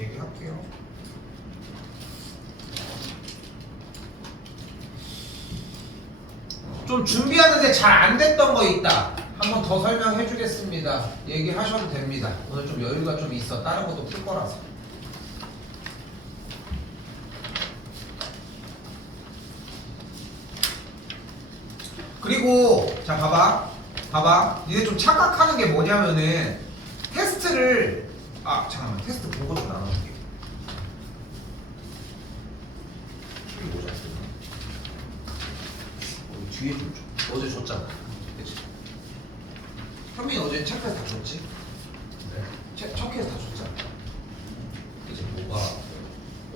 얘기할게요. 좀 준비하는데 잘 안 됐던 거 있다. 한 번 더 설명해 주겠습니다. 얘기하셔도 됩니다. 오늘 좀 여유가 좀 있어. 다른 것도 풀 거라서. 그리고 자 봐봐. 니네 좀 착각하는 게 뭐냐면은 테스트를 잠깐만 테스트 보고 좀 나눠줄게. 뒤에 좀 줘. 어제 줬잖아. 그치? 현민이 어제 체크해서 다 줬지? 네. 체크해서 다 줬잖아. 그치? 뭐가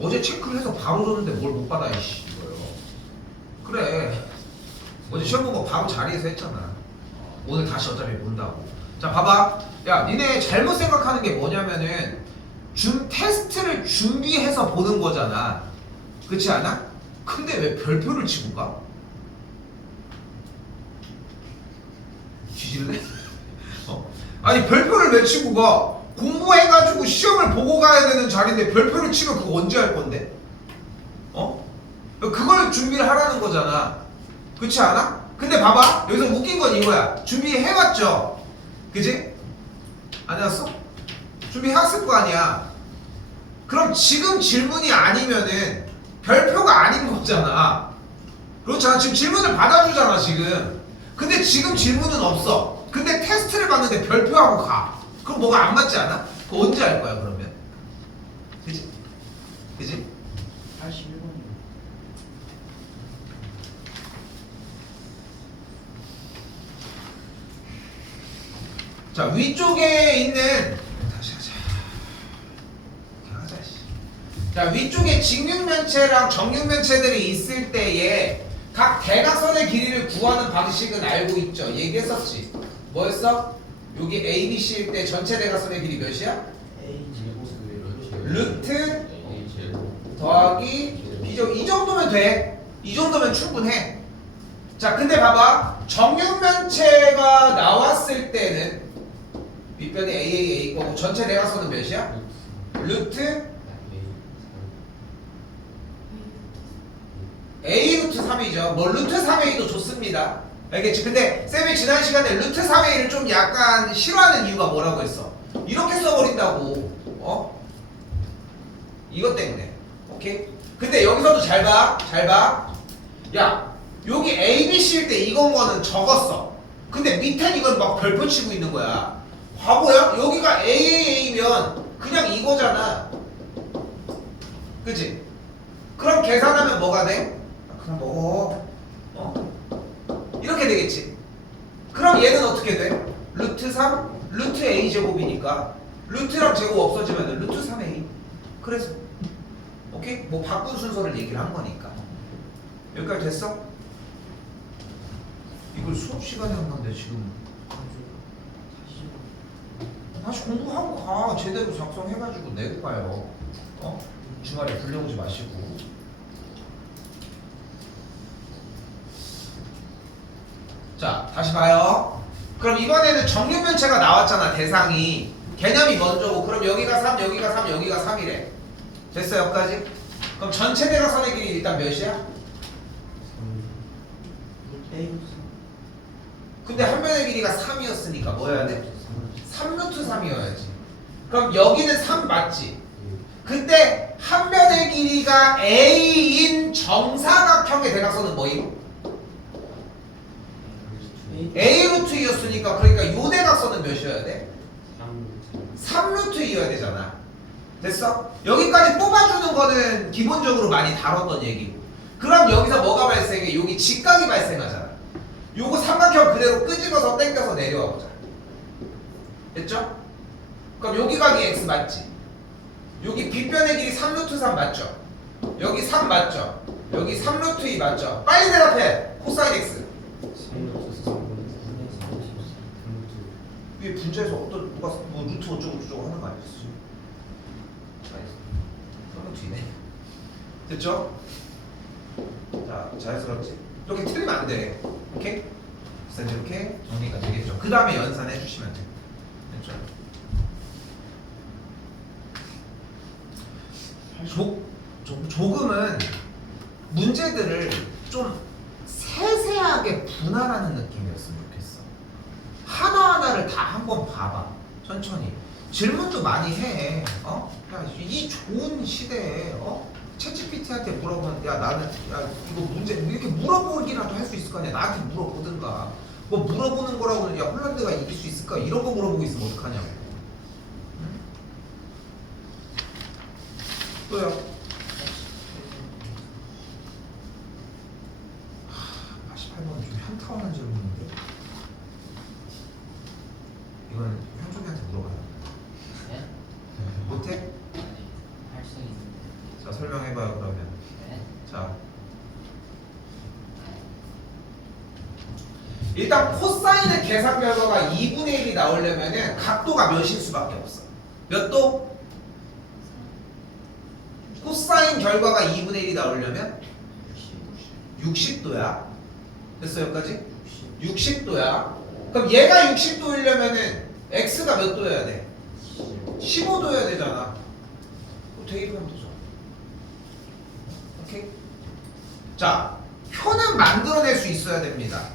어제 체크를 해서 바로 줬는데 뭘 못 받아 이씨 이거요. 그래. 어제 시험 본 거 바로 자리에서 했잖아. 오늘 다시 어차피 본다고. 자 봐봐. 야 니네 잘못 생각하는 게 뭐냐면은 테스트를 준비해서 보는 거잖아. 그렇지 않아? 근데 왜 별표를 치고 가? 뒤질래? 아니 별표를 왜 치고 가? 공부해가지고 시험을 보고 가야 되는 자리인데 별표를 치면 그거 언제 할 건데? 그걸 준비를 하라는 거잖아. 그렇지 않아? 근데 봐봐 여기서 웃긴 건 이거야. 준비해왔죠? 그지? 안 해왔어? 준비해왔을 거 아니야. 그럼 지금 질문이 아니면은 별표가 아닌 거잖아. 그렇잖아. 지금 질문을 받아주잖아 지금. 근데 지금 질문은 없어. 근데 테스트를 봤는데 별표하고 가. 그럼 뭐가 안 맞지 않아? 그거 언제 할 거야 그러면? 그지? 그지? 81번이요. 자 위쪽에 있는 다시 하자. 자 위쪽에 직육면체랑 정육면체들이 있을 때에 각 대각선의 길이를 구하는 방식은 알고 있죠. 얘기했었지. 뭐였어? 여기 A, B, C일 때 전체 대각선의 길이 몇이야? A 루트 더하기 B죠. 이 정도면 돼. 이 정도면 충분해. 자 근데 봐봐 정육면체가 나왔을 때는 윗변이 A 거고 전체 대각선은 몇이야? 루트 A 루트 3이죠. 뭐 루트 3A도 좋습니다. 알겠지? 근데 쌤이 지난 시간에 루트 3A를 좀 약간 싫어하는 이유가 뭐라고 했어? 이렇게 써버린다고. 이것 때문에. 오케이? 근데 여기서도 잘 봐. 야 여기 A, B, C일 때 이건 거는 적었어. 근데 밑엔 이건 막 별표 치고 있는 거야. 바보야? 여기가 AAA면 그냥 이거잖아. 그치? 그럼 계산하면 뭐가 돼? 그냥 먹어. 이렇게 되겠지. 그럼 얘는 어떻게 돼? 루트 3, 루트 A 제곱이니까 루트랑 제곱 없어지면 루트 3A. 그래서 오케이? 뭐 바꾼 순서를 얘기를 한 거니까. 여기까지 됐어? 이걸 수업 시간에 한 건데 지금 다시 공부하고 가. 제대로 작성해가지고 내고 가요. 주말에 불려오지 마시고. 자 다시 봐요. 그럼 이번에는 정육면체가 나왔잖아. 대상이 개념이 먼저고. 그럼 여기가 3 여기가 3 여기가 3이래. 됐어 여기까지? 그럼 전체 대각선의 길이 일단 몇이야? 근데 한 변의 길이가 3이었으니까 뭐여야 돼? 3루트 3이어야지. 그럼 여기는 3 맞지? 근데 한 변의 길이가 A인 정사각형의 대각선은 뭐임? A 루트 2였으니까 그러니까 요 대각선은 몇이어야 돼? 3루트 2여야 되잖아. 됐어? 여기까지 뽑아주는 거는 기본적으로 많이 다뤘던 얘기고. 그럼 여기서 뭐가 발생해? 여기 직각이 발생하잖아. 요거 삼각형 그대로 끄집어서 당겨서 내려와 보자. 됐죠? 그럼 여기 각이 X 맞지? 여기 빗변의 길이 3루트 3 맞죠? 여기 3 맞죠? 여기 3루트 2 맞죠? 빨리 대답해! 코사인 X 위에 분자에서 어떤 누가 뭐 루트 어쩌고 하는 거 아니었어? 3루트 2네. 됐죠? 자, 자연스럽지? 이렇게 틀리면 안 돼. 오케이? 그래서 이렇게 정리가 되겠죠. 그 다음에 연산해 주시면 돼요. 됐죠? 조금은 문제들을 좀 세세하게 분할하는 느낌이었으면 좋겠어. 하나하나를 다 한번 봐봐. 천천히. 질문도 많이 해. 야, 이 좋은 시대에 챗GPT한테 물어보는, 야 나는 야 이거 문제 이렇게 물어보기라도 할 수 있을 거 아니야. 나한테 물어보든가. 뭐 물어보는 거라고 야 홀란드가 이길 수 있을까? 이런 거 물어보고 있으면 어떡하냐고. 응? 또요. 88번은 좀 현타오는 질문인데. 이건 현종이한테 물어봐요. 네? 못해? 아니, 할 수 있는데. 자 설명해봐요 그러면. 네? 자 일단 코사인의 계산 결과가 2분의 1이 나오려면은 각도가 몇일 수밖에 없어. 몇 도? 코사인 결과가 2분의 1이 나오려면 60도야. 됐어 여기까지? 60도야. 그럼 얘가 60도이려면은 x가 몇 도여야 돼? 15도여야 되잖아. 대입하면 되죠. 오케이? 자, 표는 만들어낼 수 있어야 됩니다.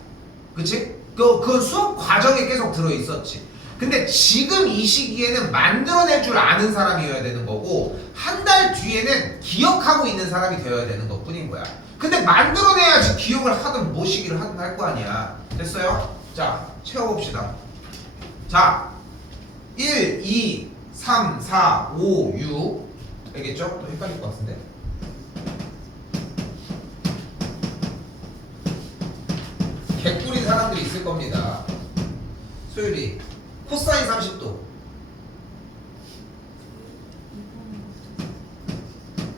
그치? 그건 수업 과정에 계속 들어있었지. 근데 지금 이 시기에는 만들어낼 줄 아는 사람이어야 되는 거고 한 달 뒤에는 기억하고 있는 사람이 되어야 되는 것 뿐인 거야. 근데 만들어내야지 기억을 하든 모시기를 하든 할 거 아니야. 됐어요? 자, 채워봅시다. 자, 1, 2, 3, 4, 5, 6 알겠죠? 또 헷갈릴 것 같은데? 개꿀인 사람들이 있을 겁니다. 소율이 코사인 30도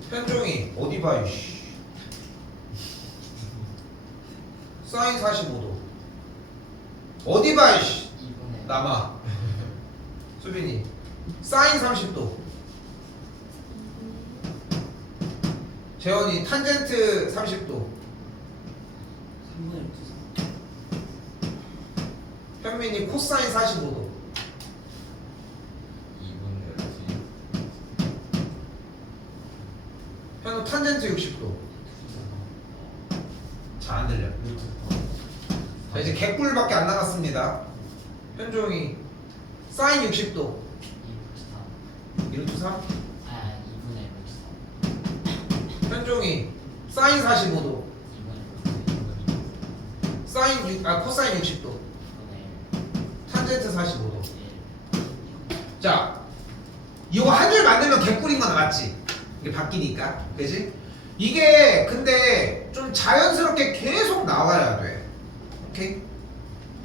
현종이 어디 봐 이씨 사인 45도 어디 봐 이씨 2분의 남아 수빈이 사인 30도 재원이 탄젠트 30도 3분의 6 현민이 코사인 45도 2분의 현우 탄젠트 60도 잘 안 들려. 자 이제 개꿀밖에 안 남았습니다. 현종이 사인 60도 1루트 3 아 2분의 현종이 사인 45도 2분의 사인 6, 코사인 60도 2분의 탄젠트 45도 1 자 이거 한 줄 만들면 개꿀인 건 맞지? 이게 바뀌니까 그지? 이게 근데 좀 자연스럽게 계속 나와야 돼. 오케이?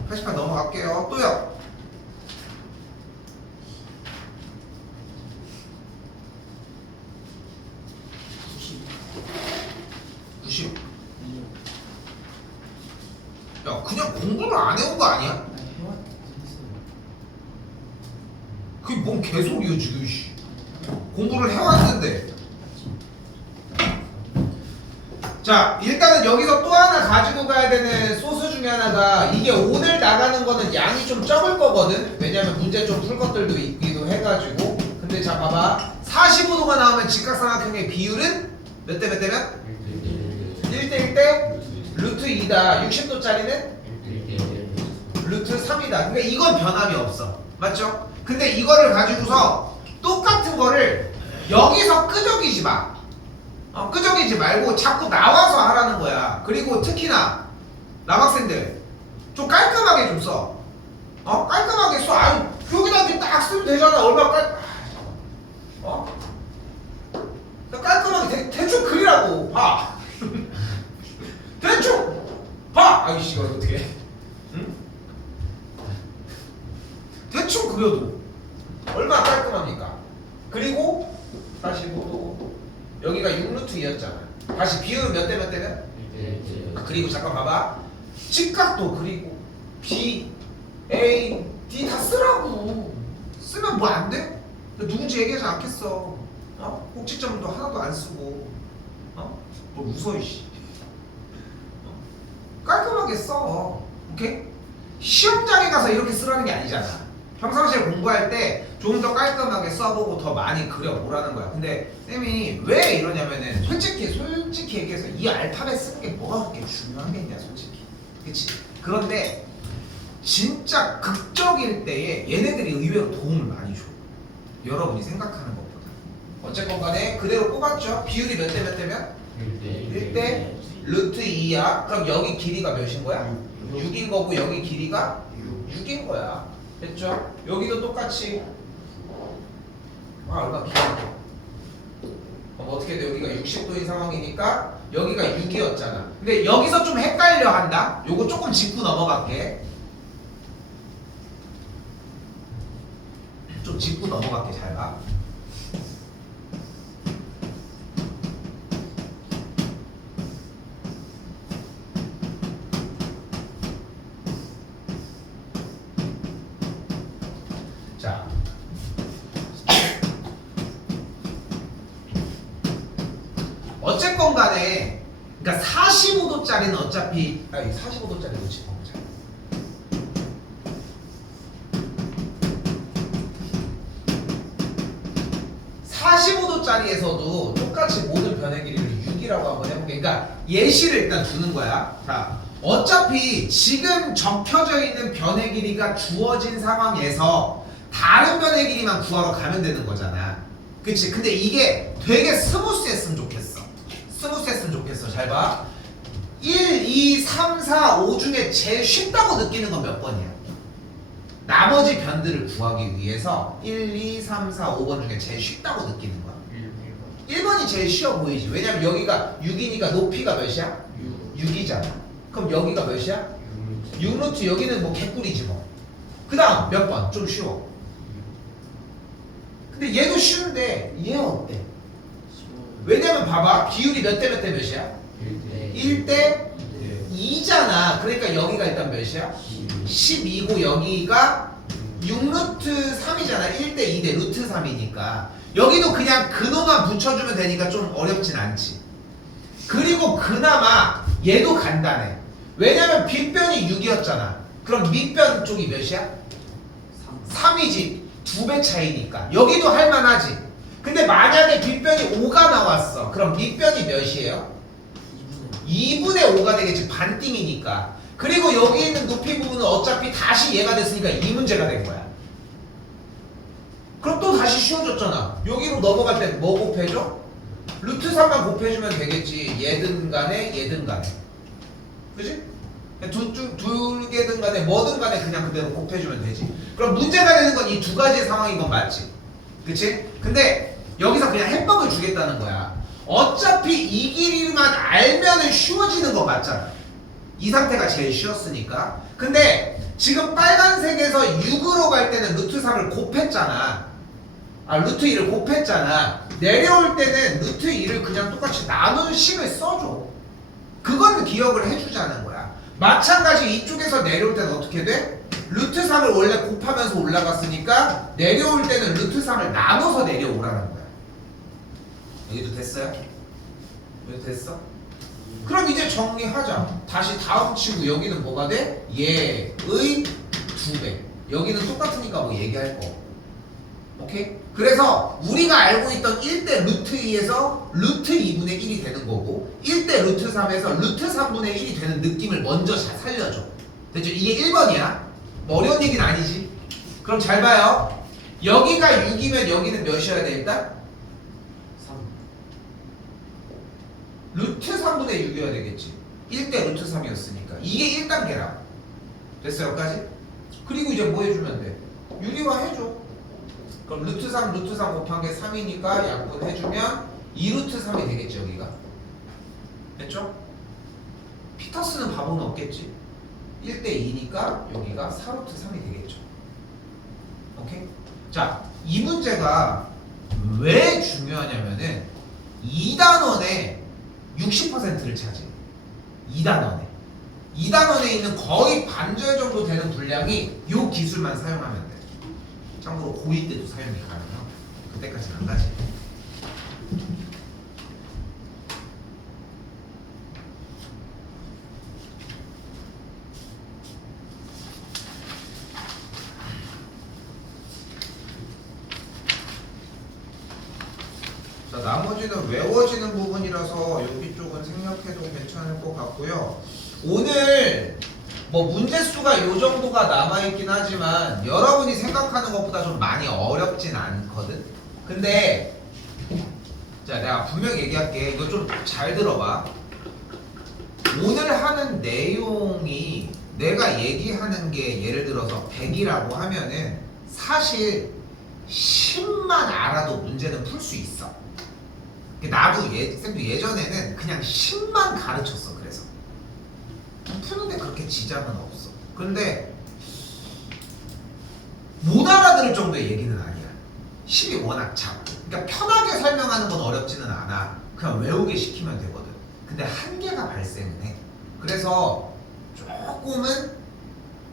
88 넘어갈게요. 또요. 90. 야 그냥 공부를 안 해온 거 아니야? 그게 뭔 개소리야 지금 씨. 공부를 해왔는데. 자 일단은 여기서 또 하나 가지고 가야 되는 소스 중에 하나가 이게 오늘 나가는 거는 양이 좀 적을 거거든. 왜냐면 문제 좀 풀 것들도 있기도 해가지고. 근데 자 봐봐 45도가 나오면 직각삼각형의 비율은 몇 대 몇 대면? 1대 1대 루트 2다. 60도짜리는 루트 3이다. 그러니까 이건 변함이 없어. 맞죠? 근데 이거를 가지고서 똑같은 거를 여기서 끄적이지 마. 끄적이지 말고 자꾸 나와서 하라는 거야. 그리고 특히나 남학생들 좀 깔끔하게 좀 써. 깔끔하게 써. 아니 여기다 이렇게 딱 쓰면 되잖아. 얼마나 깔끔하게 대충 그리라고. 봐. 대충 봐. 아이씨 이거 어떻게 해? 응? 대충 그려도 얼마나 깔끔합니까? 그리고 45도 여기가 6루트 2였잖아. 다시 비율은 몇 대 몇 대면? 그리고 잠깐 봐봐. 직각도 그리고 B, A, D 다 쓰라고. 쓰면 뭐 안 돼? 누군지 얘기하지 않겠어. 꼭지점도 하나도 안 쓰고. 뭘 웃어 이씨. 깔끔하게 써. 오케이? 시험장에 가서 이렇게 쓰라는 게 아니잖아. 평상시에 공부할 때 좀 더 깔끔하게 써보고 더 많이 그려보라는 거야. 근데 쌤이 왜 이러냐면은 솔직히 얘기해서 이 알파벳 쓰는 게 뭐가 그렇게 중요하겠냐 솔직히. 그치? 그런데 진짜 극적일 때에 얘네들이 의외로 도움을 많이 줘. 여러분이 생각하는 것보다. 어쨌건 간에 그대로 뽑았죠. 비율이 몇 대 몇 대면? 1대 루트 2야. 그럼 여기 길이가 몇인 거야? 6인 거고 여기 길이가 6인 거야. 됐죠? 여기도 똑같이 얼마 길어? 그럼 어떻게 돼? 여기가 60도인 상황이니까 여기가 6이었잖아. 근데 여기서 좀 헷갈려 한다. 요거 조금 짚고 넘어갈게. 좀 짚고 넘어갈게. 잘 봐. 자, 어쨌건 간에 그러니까 45도짜리는 어차피 45도짜리로 짚어보자. 45도짜리에서도 똑같이 모든 변의 길이를 6이라고 한번 해볼게. 그러니까 예시를 일단 두는 거야. 자, 어차피 지금 적혀져 있는 변의 길이가 주어진 상황에서 다른 변의 길이만 구하러 가면 되는 거잖아. 그치? 근데 이게 되게 스무스했으면 좋겠어. 스무스했으면 좋겠어. 잘 봐. 1, 2, 3, 4, 5 중에 제일 쉽다고 느끼는 건 몇 번이야? 나머지 변들을 구하기 위해서 1, 2, 3, 4, 5번 중에 제일 쉽다고 느끼는 거야. 1번이 제일 쉬워 보이지. 왜냐면 여기가 6이니까 높이가 몇이야? 6이잖아. 그럼 여기가 몇이야? 6루트. 여기는 뭐 개꿀이지 뭐. 그 다음 몇 번? 좀 쉬워. 근데 얘도 쉬운데 얘 어때? 왜냐면 봐봐. 비율이 몇 대 몇 대 몇이야? 1대 2잖아. 그러니까 여기가 일단 몇이야? 12고 여기가 6루트 3이잖아. 1대 2대 루트 3이니까 여기도 그냥 근호만 붙여주면 되니까 좀 어렵진 않지. 그리고 그나마 얘도 간단해. 왜냐면 빗변이 6이었잖아. 그럼 밑변 쪽이 몇이야? 3이지. 2배 차이니까 여기도 할만하지. 근데 만약에 빗변이 5가 나왔어. 그럼 밑변이 몇이에요? 2분의 5가 되겠지. 반띵이니까. 그리고 여기 있는 높이 부분은 어차피 다시 얘가 됐으니까 이 문제가 된 거야. 그럼 또 다시 쉬워졌잖아. 여기로 넘어갈 때 뭐 곱해줘? 루트 3만 곱해주면 되겠지. 얘든 간에 얘든 간에. 그지? 둘 개든 간에 뭐든 간에 그냥 그대로 곱해주면 되지. 그럼 문제가 되는 건 이 두 가지의 상황인 건 맞지? 그치? 근데 여기서 그냥 해법을 주겠다는 거야. 어차피 이 길이만 알면은 쉬워지는 거 맞잖아. 이 상태가 제일 쉬웠으니까. 근데 지금 빨간색에서 6으로 갈 때는 루트 3을 곱했잖아. 루트 2를 곱했잖아. 내려올 때는 루트 2를 그냥 똑같이 나눈 식을 써줘. 그거는 기억을 해주자는 거야. 마찬가지 이쪽에서 내려올 때는 어떻게 돼? 루트 3을 원래 곱하면서 올라갔으니까 내려올 때는 루트 3을 나눠서 내려오라는 거야. 여기도 됐어요? 여기도 됐어? 그럼 이제 정리하자. 다시 다음 친구 여기는 뭐가 돼? 얘의 2배. 여기는 똑같으니까 뭐 얘기할 거. 오케이? 그래서 우리가 알고 있던 1대 루트 2에서 루트 2분의 1이 되는 거고 1대 루트 3에서 루트 3분의 1이 되는 느낌을 먼저 살려줘. 됐죠? 이게 1번이야. 뭐 어려운 얘기는 아니지. 그럼 잘 봐요. 여기가 6이면 여기는 몇이어야 돼 일단? 3. 루트 3분의 6이어야 되겠지. 1대 루트 3이었으니까. 이게 1단계라. 됐어요? 여기까지? 그리고 이제 뭐 해주면 돼? 유리화 해줘. 그럼 루트 3 곱한 게 3이니까 약분해주면 2루트 3이 되겠지 여기가. 됐죠? 피터스는 바보는 없겠지. 1대 2니까 여기가 4루트 3이 되겠죠. 오케이? 자, 이 문제가 왜 중요하냐면은 2단원의 60%를 차지. 2단원에. 2단원에 있는 거의 반절 정도 되는 분량이 이 기술만 사용하면 돼. 참고로 고2 때도 사용이 가능해요. 그때까지는 안 가지. 자, 나머지는 외워지는 부분이라서 여기 쪽은 생략해도 괜찮을 것 같고요. 오늘 뭐 문제 수가 요 정도가 남아있긴 하지만 여러분이 생각하는 것보다 좀 많이 어렵진 않거든. 근데 자, 내가 분명히 얘기할게. 이거 좀 잘 들어봐. 오늘 하는 내용이 내가 얘기하는 게 예를 들어서 100이라고 하면은 사실 10만 알아도 문제는 풀 수 있어. 나도 쌤도 예전에는 그냥 10만 가르쳤어. 그래서 푸는데 그렇게 지장은 없어. 그런데 못 알아들을 정도의 얘기는 아니야. 10이 워낙 작고. 그러니까 편하게 설명하는 건 어렵지는 않아. 그냥 외우게 시키면 되거든. 근데 한계가 발생은 해. 그래서 조금은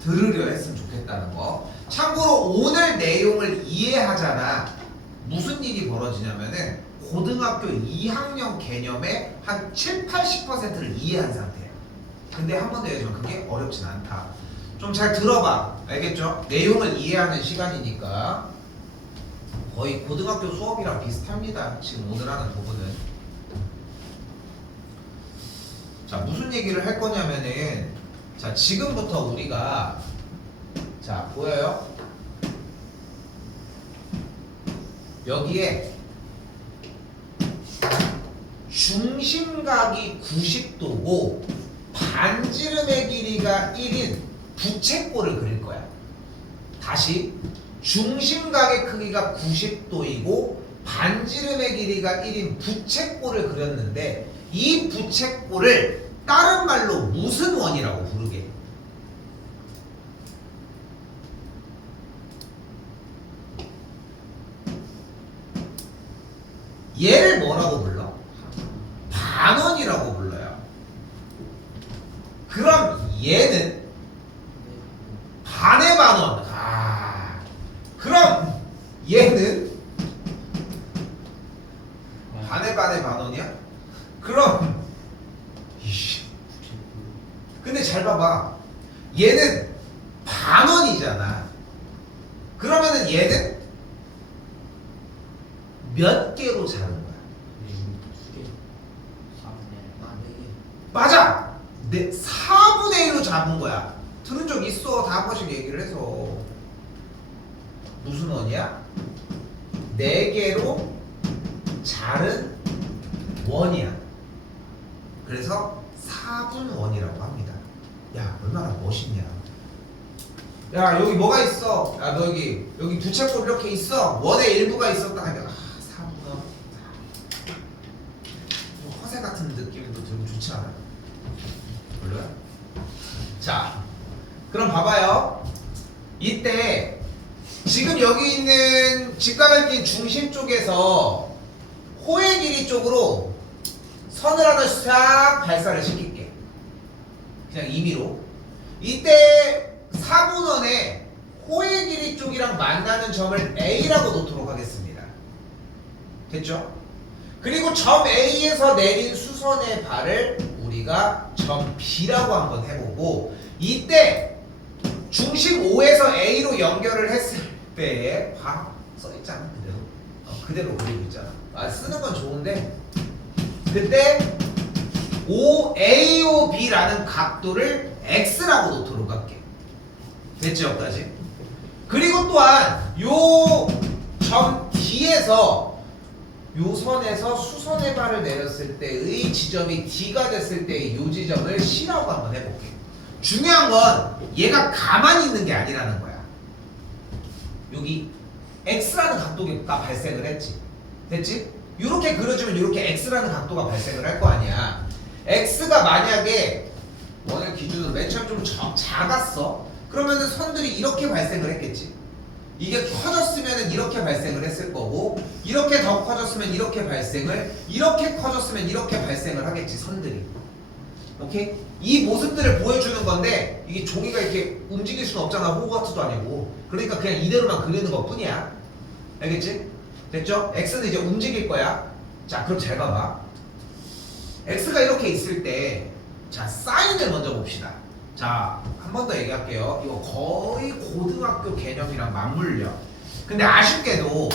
들으려 했으면 좋겠다는 거. 참고로 오늘 내용을 이해하잖아. 무슨 일이 벌어지냐면은 고등학교 2학년 개념의 한 7, 80%를 이해한 상태야. 근데 한 번 더 얘기하지만 그게 어렵진 않다. 좀 잘 들어봐. 알겠죠? 내용을 이해하는 시간이니까 거의 고등학교 수업이랑 비슷합니다. 지금 오늘 하는 부분은. 자, 무슨 얘기를 할 거냐면은 자, 지금부터 우리가 자, 보여요? 여기에 중심각이 90도고 반지름의 길이가 1인 부채꼴을 그릴 거야. 다시 중심각의 크기가 90도이고 반지름의 길이가 1인 부채꼴을 그렸는데 이 부채꼴을 다른 말로 무슨 원이라고 부르게? 얘를 뭐라고 불러? 반원이라고 불러요. 그럼 얘는 반의 반원. 그럼 얘는 반의 반원이야? 그럼 근데 잘 봐봐. 얘는 반원이잖아. 그러면은 얘는 몇 개로 자른 거야? 맞아! 4분의 1로 잡은 거야. 들은 적 있어. 다 한 번씩 얘기를 해서. 무슨 원이야? 4개로 자른 원이야. 그래서 4분 원이라고 합니다. 야, 얼마나 멋있냐. 야, 여기 뭐가 있어? 야, 너 여기 부채꼴 이렇게 있어. 원의 일부가 있었다 하니까 4분 원. 허세 같은 느낌도 들고 좋지 않아요? 별로야? 자, 그럼 봐봐요. 이때 지금 여기 있는 직각을 낀 중심 쪽에서 호의 길이 쪽으로 선을 하나 싹 발사를 시킬게. 그냥 임의로. 이때 4분원에 호의 길이 쪽이랑 만나는 점을 A라고 놓도록 하겠습니다. 됐죠? 그리고 점 A에서 내린 수선의 발을 우리가 점 B라고 한번 해보고 이때 중심 O에서 A로 연결을 했을 때에 써있잖아. 그대로 그리고 있잖아. 쓰는 건 좋은데 그때 OAOB라는 각도를 X라고 놓도록 할게. 됐죠? 여기까지? 그리고 또한 요 점 D에서 요 선에서 수선의 발을 내렸을 때의 지점이 D가 됐을 때의 요 지점을 C라고 한번 해볼게. 중요한 건 얘가 가만히 있는 게 아니라는 거야. 여기 X라는 각도가 발생을 했지. 됐지? 이렇게 그려주면 이렇게 X라는 각도가 발생을 할 거 아니야. X가 만약에 원을 기준으로 맨 처음 좀 작았어. 그러면은 선들이 이렇게 발생을 했겠지. 이게 커졌으면 이렇게 발생을 했을 거고 이렇게 더 커졌으면 이렇게 발생을 이렇게 커졌으면 이렇게 발생을 하겠지. 선들이. 오케이? 이 모습들을 보여주는 건데 이게 종이가 이렇게 움직일 수는 없잖아. 호거트도 아니고. 그러니까 그냥 이대로만 그리는 것 뿐이야. 알겠지? 됐죠? X는 이제 움직일 거야. 자, 그럼 잘 봐봐. X가 이렇게 있을 때 자, 사인을 먼저 봅시다. 자, 한 번 더 얘기할게요. 이거 거의 고등학교 개념이랑 맞물려. 근데 아쉽게도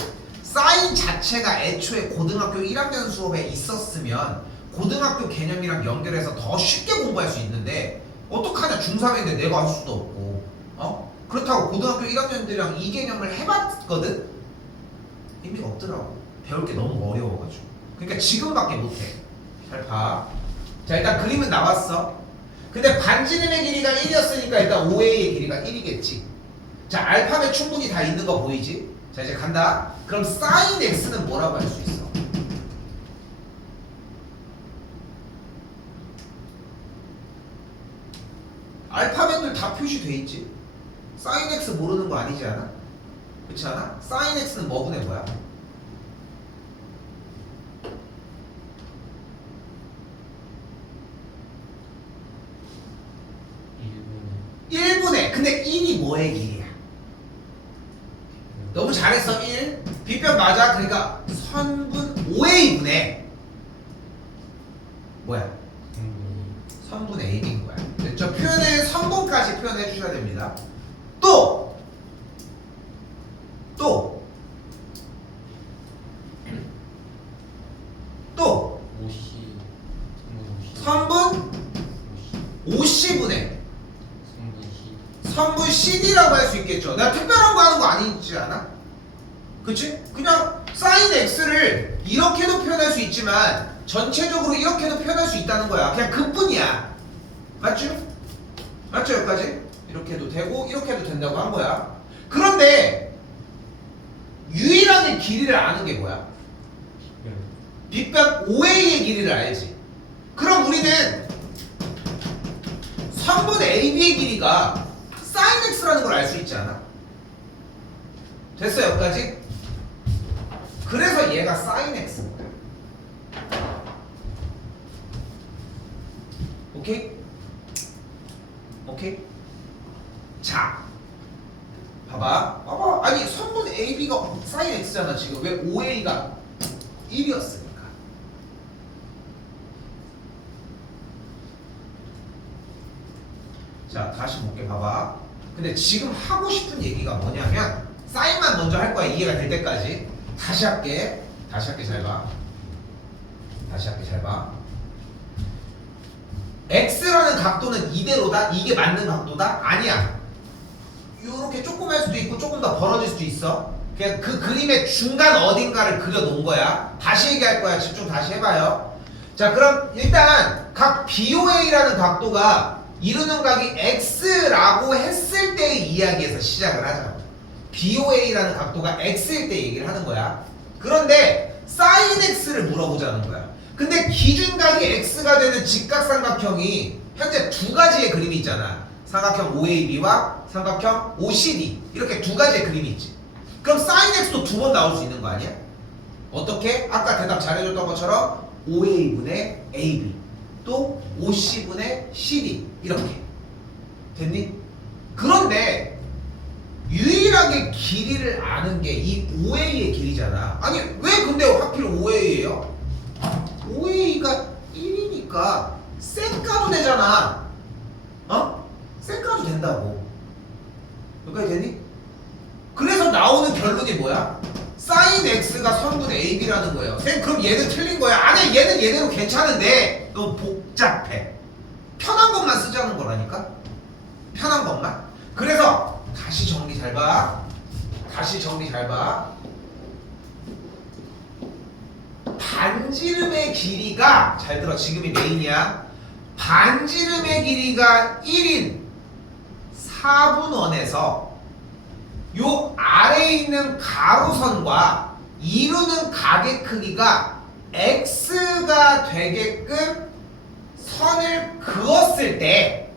사인 자체가 애초에 고등학교 1학년 수업에 있었으면 고등학교 개념이랑 연결해서 더 쉽게 공부할 수 있는데 어떡하냐 중3인데 내가 할 수도 없고 그렇다고 고등학교 1학년들이랑 이 개념을 해봤거든? 의미가 없더라고. 배울 게 너무 어려워가지고. 그러니까 지금밖에 못해. 잘 봐. 자 일단 그림은 나왔어. 근데 반지름의 길이가 1이었으니까 일단 OA의 길이가 1이겠지. 자 알파벳 충분히 다 있는 거 보이지? 자 이제 간다. 그럼 sin x는 뭐라고 할 수 있어? 알파벳들 다 표시돼 있지. sin x 모르는 거 아니지 않아? 그렇지 않아? sin x는 뭐분의 뭐야? 1분의. 근데 1이 뭐의 길이야? 너무 잘했어. 1 빗변 맞아. 그러니까 선분 5의 2분의 뭐야? 선분의 AB인 거야. 됐죠? 표현의 선분까지 표현해 주셔야 됩니다. 또 50 선분 50분의 성분 10 선분 CD라고 할 수 있겠죠. 내가 특별한 거 하는 거 아니지 않아? 그치? 그냥 sin x를 이렇게도 표현할 수 있지만 전체적으로 이렇게도 표현할 수 있다는 거야. 그냥 그뿐이야. 맞죠? 맞죠? 여기까지? 이렇게 해도 되고 이렇게 해도 된다고 한 거야. 그런데 유일하게 길이를 아는 게 뭐야? 빗변 OA의 길이를 알지. 그럼 우리는 선분 AB의 길이가 sin x라는 걸 알 수 있지 않아? 됐어 여기까지? 그래서 얘가 sin x인 거야. 오케이? 오케이? 자 봐봐 아니 선분 AB가 sin x잖아. 지금 왜 OA가 1이었을까? 자 다시 볼게. 봐봐. 근데 지금 하고 싶은 얘기가 뭐냐면 사인만 먼저 할 거야. 이해가 될 때까지. 다시 할게 잘 봐. X라는 각도는 이대로다? 이게 맞는 각도다? 아니야. 요렇게 조금 할 수도 있고 조금 더 벌어질 수도 있어. 그냥 그 그림의 중간 어딘가를 그려 놓은 거야. 다시 얘기할 거야. 집중 다시 해봐요. 자 그럼 일단 각 BOA라는 각도가 이루는 각이 X라고 했을 때의 이야기에서 시작을 하자고. BOA라는 각도가 X일 때 얘기를 하는 거야. 그런데 sin X를 물어보자는 거야. 근데 기준각이 X가 되는 직각삼각형이 현재 두 가지의 그림이 있잖아. 삼각형 OAB와 삼각형 OCD. 이렇게 두 가지의 그림이 있지. 그럼 sin X도 두 번 나올 수 있는 거 아니야? 어떻게? 아까 대답 잘해줬던 것처럼 OA분의 AB 또 OC분의 CD 이렇게 됐니? 그런데 유일하게 길이를 아는 게 이 OA의 길이잖아. 아니 왜 근데 하필 OA예요? OA가 1이니까 쌩까도 되잖아. 쌩까도 된다고. 여기까지 되니? 그래서 나오는 결론이 뭐야? sin x가 선분 AB라는 거예요. 쌤 그럼 얘는 틀린 거야. 아니 얘는 얘대로 괜찮은데 너무 복잡해. 편한 것만 쓰자는 거라니까. 편한 것만. 그래서 다시 정리 잘 봐. 반지름의 길이가 잘 들어. 지금이 메인이야. 반지름의 길이가 1인 4분원에서 요 아래에 있는 가로선과 이루는 각의 크기가 x가 되게끔 선을 그었을 때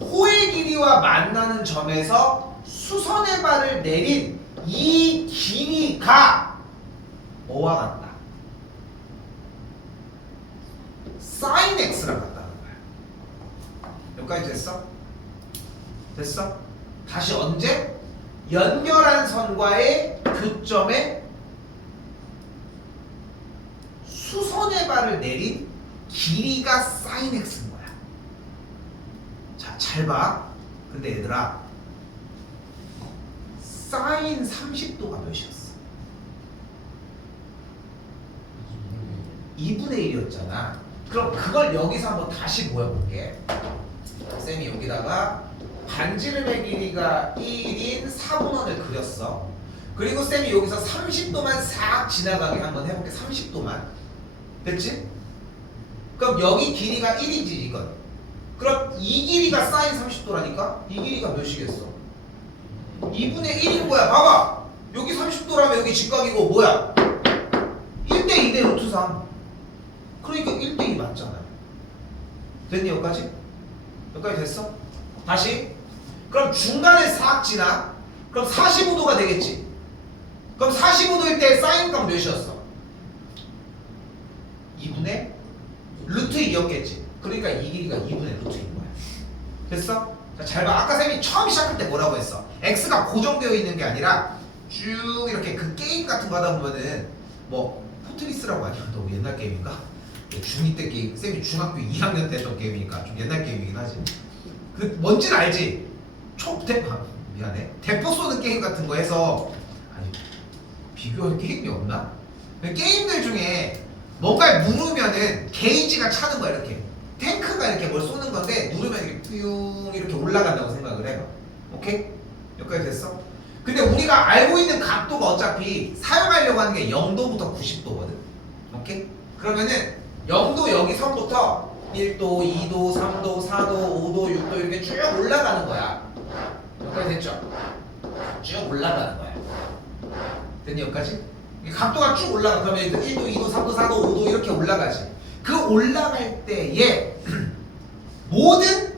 호의 길이와 만나는 점에서 수선의 발을 내린 이 길이가 뭐와 같다? sin x랑 같다는 거야. 여기까지 됐어? 다시 언제? 연결한 선과의 교점에 수선의 발을 내린 길이가 sin x인 거야. 자, 잘 봐. 근데 얘들아 사인 30도가 몇이었어? 2분의 1이었잖아. 그럼 그걸 여기서 한번 다시 모여볼게. 쌤이 여기다가 반지름의 길이가 1인 4분원을 그렸어. 그리고 쌤이 여기서 30도만 싹 지나가게 한번 해볼게. 30도만. 됐지? 그럼 여기 길이가 1이지 이건. 그럼 이 길이가 사인 30도라니까? 이 길이가 몇이겠어? 2분의 1인 거야. 봐봐. 여기 30도라면 여기 직각이고 뭐야? 1대 2대 루트 3. 그러니까 1대 2 맞잖아. 됐니 여기까지? 여기까지 됐어? 다시. 그럼 중간에 싹 지나? 그럼 45도가 되겠지. 그럼 45도일 때 사인 값 몇이었어? 2분의 루트 2였겠지. 그러니까 이 길이가 2분의 루트 2인 거야. 됐어? 자, 잘 봐. 아까 쌤이 처음 시작할 때 뭐라고 했어? x가 고정되어 있는 게 아니라 쭉 이렇게 그 게임 같은 거 하다 보면은 뭐 포트리스라고 아니면 또 옛날 게임인가? 중2 때 게임, 쌤이 중학교 2학년 때 했던 게임이니까 좀 옛날 게임이긴 하지. 그 뭔지는 알지? 미안해. 대포 쏘는 게임 같은 거 해서 아니 비교할 게임이 없나? 게임들 중에 뭔가를 누르면은 게이지가 차는 거야 이렇게. 탱크가 이렇게 뭘 쏘는 건데 누르면 이렇게 뿅 이렇게 올라간다고 생각을 해봐. 오케이? 여기까지 됐어? 근데 우리가 알고 있는 각도가 어차피 사용하려고 하는 게 0도부터 90도거든. 오케이? 그러면은 0도 여기 선부터 1도, 2도, 3도, 4도, 5도, 6도 이렇게 쭉 올라가는 거야. 여기까지 됐죠? 쭉 올라가는 거야. 됐니 여기까지? 이 각도가 쭉 올라가. 그러면 1도, 2도, 3도, 4도, 5도 이렇게 올라가지. 그 올라갈 때에 모든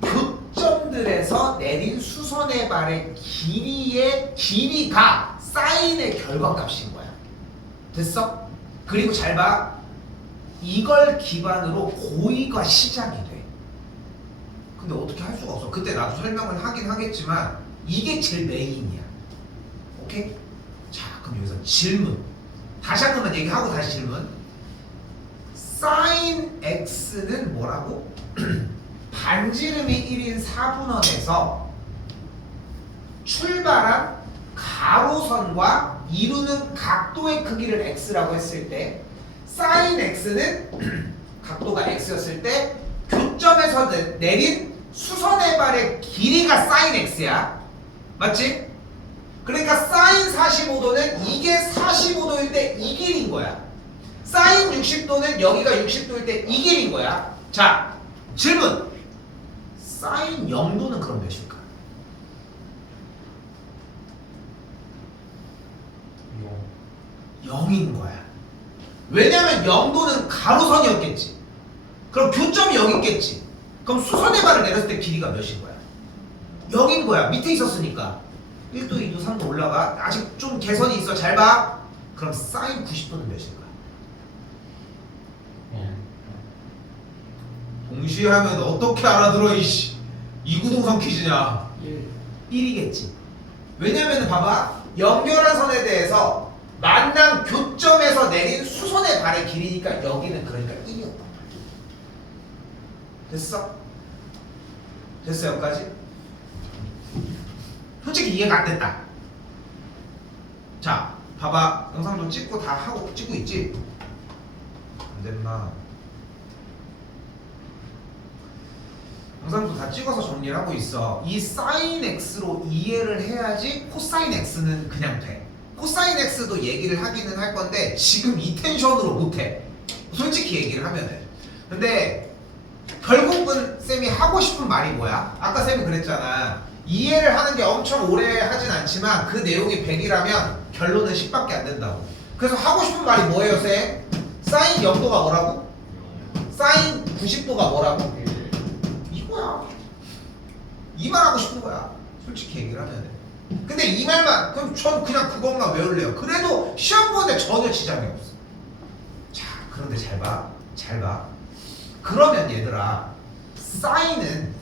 교점들에서 내린 수선의 발의 길이의 길이가 사인의 결과값인 거야. 됐어? 그리고 잘 봐. 이걸 기반으로 고의가 시작이 돼. 근데 어떻게 할 수가 없어. 그때 나도 설명을 하긴 하겠지만 이게 제일 메인이야. 오케이? 자, 그럼 여기서 질문. 다시 한 번만 얘기하고 다시 질문. 사인 x는 뭐라고? 반지름이 1인 4분원에서 출발한 가로선과 이루는 각도의 크기를 x라고 했을 때 사인 x는 각도가 x였을 때 교점에서 내린 수선의 발의 길이가 사인 x야. 맞지? 그러니까 사인 45도는 이게 45도일 때 이 길인 거야. 사인 60도는 여기가 60도일 때 이 길인 거야. 자, 질문. 사인 0도는 그럼 몇일까? 0인 거야. 왜냐면 0도는 가로선이었겠지. 그럼 교점이 여기 있겠지. 그럼 수선의 발을 내렸을 때 길이가 몇인 거야? 0인 거야. 밑에 있었으니까. 1도, 2도, 3도 올라가. 아직 좀 개선이 있어. 잘 봐. 그럼 사인 90도는 몇인 거야? 동시에 하면 어떻게 알아들어 이씨. 이구동성 퀴즈냐. 1이겠지. 왜냐면 봐봐. 연결한 선에 대해서 만난 교점에서 내린 수선의 발의 길이니까 여기는 그러니까 1이었단 말이야. 됐어? 됐어 여기까지? 솔직히 이해가 안 됐다. 자, 봐봐. 영상도 찍고 다 하고 찍고 있지? 안 됐나? 영상도 다 찍어서 정리를 하고 있어. 이 사인 x로 이해를 해야지 코사인 x는 그냥 돼. 코사인 x도 얘기를 하기는 할 건데 지금 이 텐션으로 못해. 솔직히 얘기를 하면은. 근데 결국은 쌤이 하고 싶은 말이 뭐야? 아까 쌤이 그랬잖아. 이해를 하는 게 엄청 오래 하진 않지만 그 내용이 100이라면 결론은 10밖에 안 된다고. 그래서 하고 싶은 말이 뭐예요 쌤? 사인 0도가 뭐라고? 사인 90도가 뭐라고? 이거야. 이 말 하고 싶은 거야. 솔직히 얘기를 하면은. 근데 이 말만 그럼 전 그냥 그것만 외울래요. 그래도 시험 보는데 전혀 지장이 없어. 자, 그런데 잘 봐. 잘 봐. 그러면 얘들아 사인은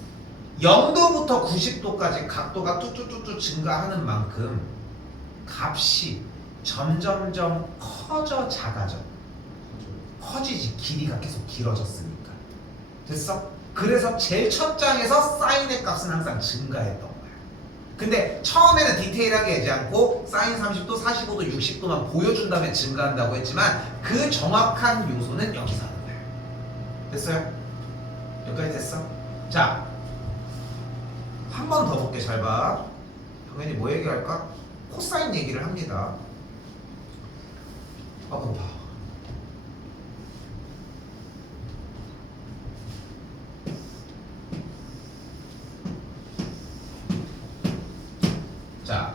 0도부터 90도까지 각도가 뚜뚜뚜뚜 증가하는 만큼 값이 점점점 커져 작아져. 커지지. 길이가 계속 길어졌으니까. 됐어? 그래서 제일 첫 장에서 사인의 값은 항상 증가했던 거야. 근데 처음에는 디테일하게 하지 않고 사인 30도, 45도, 60도만 보여준 다음에 증가한다고 했지만 그 정확한 요소는 여기서 하는 거예요. 됐어요? 여기까지 됐어? 자, 한 번 더 볼게. 잘 봐. 당연히 뭐 얘기할까? 코사인 얘기를 합니다. 한번 봐. 자,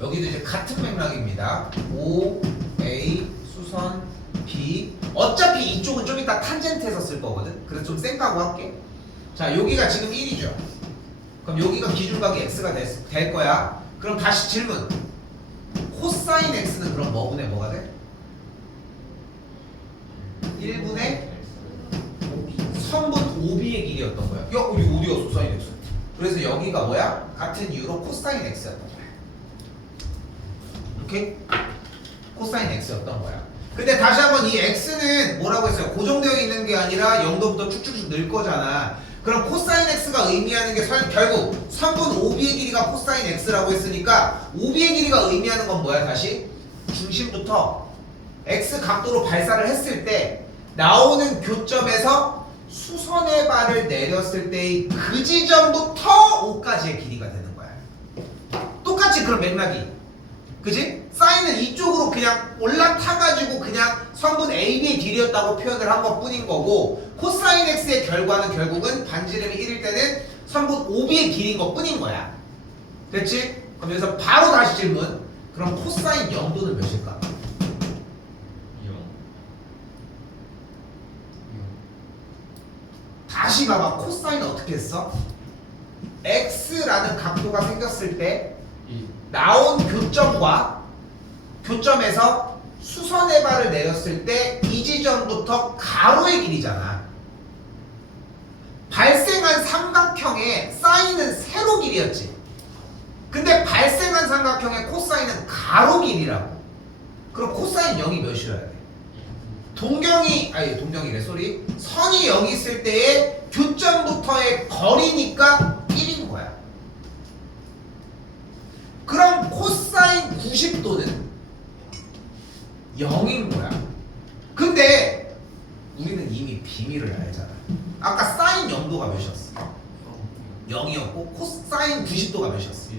여기도 이제 같은 맥락입니다. O, A, 수선, B. 어차피 이쪽은 좀 이따 탄젠트에서 쓸 거거든. 그래서 좀 쌩까고 할게. 자, 여기가 지금 1이죠. 그럼 여기가 기준각이 X가 될 거야. 그럼 다시 질문. 코사인 X는 그럼 뭐분의 뭐가 돼? 1분의 선분 OB의 길이였던 거야. 야, 여기 어디였어, 사인 X? 그래서 여기가 뭐야? 같은 이유로 코사인 X였던 거야. 오케이? 코사인 X였던 거야. 근데 다시 한번 이 X는 뭐라고 했어요? 고정되어 있는 게 아니라 0도부터 쭉쭉쭉 늘 거잖아. 그럼 코사인 X가 의미하는 게 결국 선분 OB의 길이가 코사인 X라고 했으니까 OB의 길이가 의미하는 건 뭐야? 다시 중심부터 X 각도로 발사를 했을 때 나오는 교점에서 수선의 발을 내렸을 때의 그 지점부터 O까지의 길이가 되는 거야. 똑같이 그런 맥락이, 그지? 사인은 이쪽으로 그냥 올라타가지고 그냥 선분 AB의 길이였다고 표현을 한 것 뿐인 거고, 코사인 X의 결과는 결국은 반지름이 1일 때는 선분 OB의 길이인 것 뿐인 거야. 됐지? 그럼 여기서 바로 다시 질문. 그럼 코사인 0도는 몇일까? 0. 다시 봐봐. 코사인은 어떻게 했어? X라는 각도가 생겼을 때 1. 나온 교점에서 수선의 발을 내렸을 때 이 지점부터 가로의 길이잖아. 발생한 삼각형의 사인은 세로 길이였지. 근데 발생한 삼각형의 코사인은 가로 길이라고. 그럼 코사인 0이 몇이어야 돼? 선이 0이 있을 때의 교점부터의 거리니까 1인 거야. 그럼 코사인 90도는 0인 거야. 근데 우리는 이미 비밀을 알잖아. 아까 사인 0도가 몇이었어? 0이었고 코사인 90도가 몇이었어?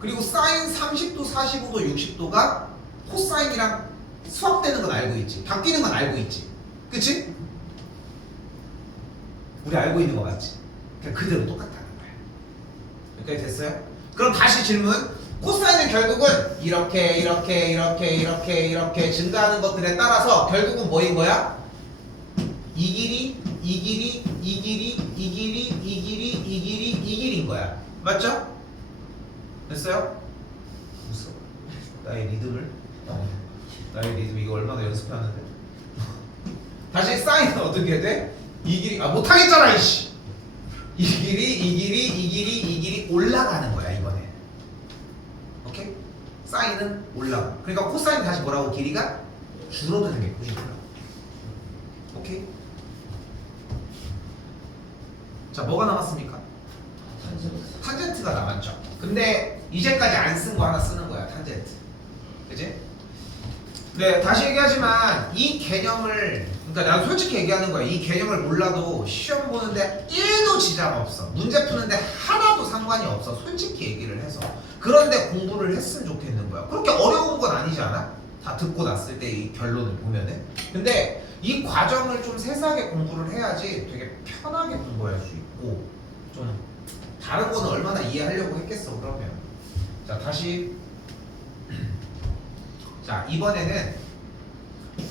그리고 사인 30도, 45도, 60도가 코사인이랑 수합되는 건 알고 있지. 바뀌는 건 알고 있지. 그치? 우리 알고 있는 거 맞지? 그냥 그대로 똑같다는 거야. 여기까지 됐어요? 그럼 다시 질문. 코사인은 결국은 이렇게 증가하는 것들에 따라서 결국은 뭐인 거야? 이 길이인 거야. 맞죠? 됐어요? 무서워. 나의 리듬 이거 얼마나 연습해왔는데. 다시 사인은 어떻게 돼? 이 길이 못하겠잖아 이씨. 이 길이 올라가는 거야 이번에. 오케이? 사인은 올라가. 그러니까 코사인 다시 뭐라고? 길이가 줄어드는 게 90도야. 오케이? 자, 뭐가 남았습니까? 탄젠트가 남았죠. 근데 이제까지 안 쓴 거 하나 쓰는 거야. 탄젠트. 그치? 네, 다시 얘기하지만 이 개념을, 그러니까 난 솔직히 얘기하는 거야. 이 개념을 몰라도 시험 보는데 1도 지장 없어. 문제 푸는데 하나도 상관이 없어. 솔직히 얘기를 해서. 그런데 공부를 했으면 좋겠는 거야. 그렇게 어려운 건 아니지 않아? 다 듣고 났을 때 이 결론을 보면은. 근데 이 과정을 좀 세세하게 공부를 해야지 되게 편하게 공부할 수 있고, 좀 다른 거는 얼마나 이해하려고 했겠어 그러면. 자, 다시. 자, 이번에는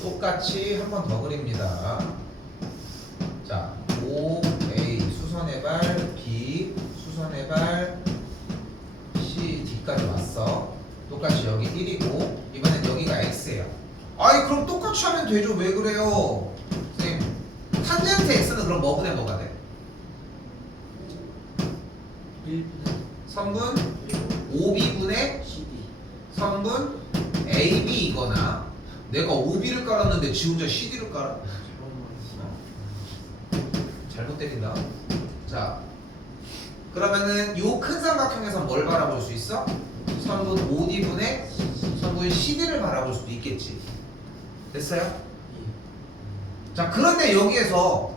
똑같이 한 번 더 그립니다. 자, O, A 수선의 발, B 수선의 발, C, D까지 왔어. 똑같이 여기 1이고 이번엔 여기가 X예요. 아이, 그럼 똑같이 하면 되죠. 왜 그래요? 선생님, 탄젠트 X는 그럼 뭐분의 뭐가 돼? 선분 OB분의 선분 AB이거나, 내가 OB를 깔았는데 지 혼자 CD를 깔아? 잘못 때린다. 자, 그러면은 요 큰 삼각형에서 뭘 바라볼 수 있어? 선분 OD분의 선분 CD를 바라볼 수도 있겠지. 됐어요? 자, 그런데 여기에서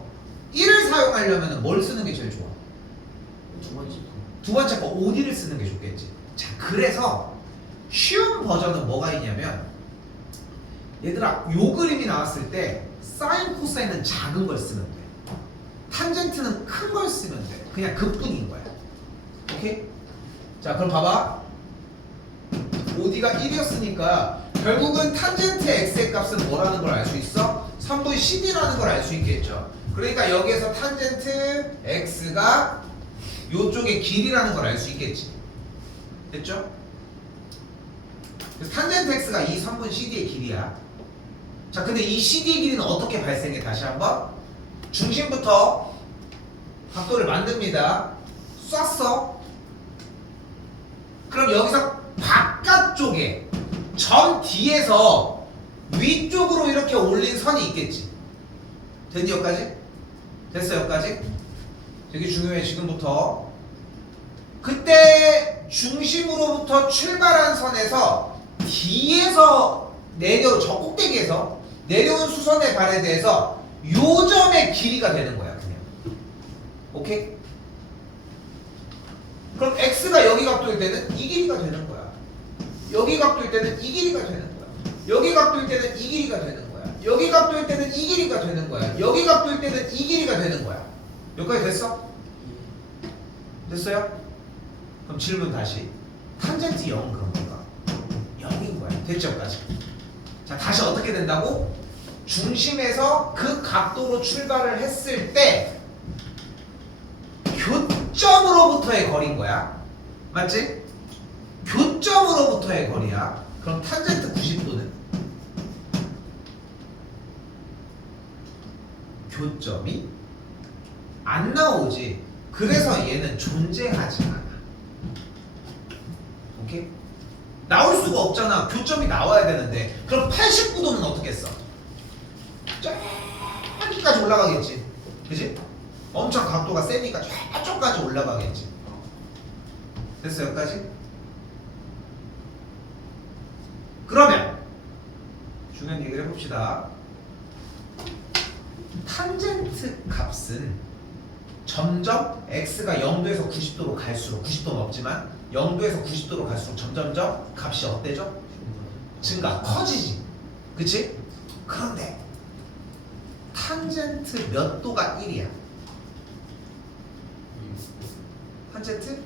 1을 사용하려면 뭘 쓰는 게 제일 좋아? 두 번째 두 번째 거 OD를 쓰는 게 좋겠지. 자, 그래서 쉬운 버전은 뭐가 있냐면 얘들아, 요 그림이 나왔을 때 사인, 코사인은 작은 걸 쓰면 돼. 탄젠트는 큰 걸 쓰면 돼. 그냥 그뿐인 거야. 오케이? 자, 그럼 봐봐. OD가 1이었으니까 결국은 탄젠트 x의 값은 뭐라는 걸 알 수 있어? 3분의 CD라는 걸 알 수 있겠죠. 그러니까 여기에서 탄젠트 x가 요쪽의 길이라는 걸 알 수 있겠지. 됐죠? 그래서 탄젠트 x가 이 3분 CD의 길이야. 자, 근데 이 CD의 길이는 어떻게 발생해? 다시 한번 중심부터 각도를 만듭니다. 쐈어. 그럼 여기서 바깥쪽에 점 뒤에서 위쪽으로 이렇게 올린 선이 있겠지. 됐니 여기까지? 됐어 여기까지? 되게 중요해 지금부터. 그때 중심으로부터 출발한 선에서 뒤에서 저 꼭대기에서 내려온 수선의 발에 대해서 요 점의 길이가 되는 거야 그냥. 오케이? 그럼 x가 여기 각도일 때는 이 길이가 되는 거야. 여기 각도일 때는 이 길이가 되는 거야. 여기 각도일 때는 이 길이가 되는 거야. 여기 각도일 때는 이 길이가 되는 거야. 여기 각도일 때는 이 길이가 되는 거야. 여기까지 됐어? 됐어요? 그럼 질문 다시. 탄젠트 0은 그럼 뭔가? 0인 거야. 됐죠? 여기까지. 자, 다시 어떻게 된다고? 중심에서 그 각도로 출발을 했을 때 교점으로부터의 거리인 거야. 맞지? 교점으로부터의 거리야. 그럼 탄젠트 90도는 교점이 안 나오지. 그래서 얘는 존재하지 않아. 오케이? 나올 수가 없잖아. 교점이 나와야 되는데. 그럼 89도는 어떻게 했어? 저기까지 올라가겠지. 그지? 엄청 각도가 세니까 저쪽까지 올라가겠지. 됐어 여기까지? 그러면 중요한 얘기를 해봅시다. 탄젠트 값은 점점 x가 0도에서 90도로 갈수록 90도는 없지만 0도에서 90도로 갈수록 점점점 값이 어때죠? 증가, 커지지. 그치? 그런데 탄젠트 몇 도가 1이야? 탄젠트?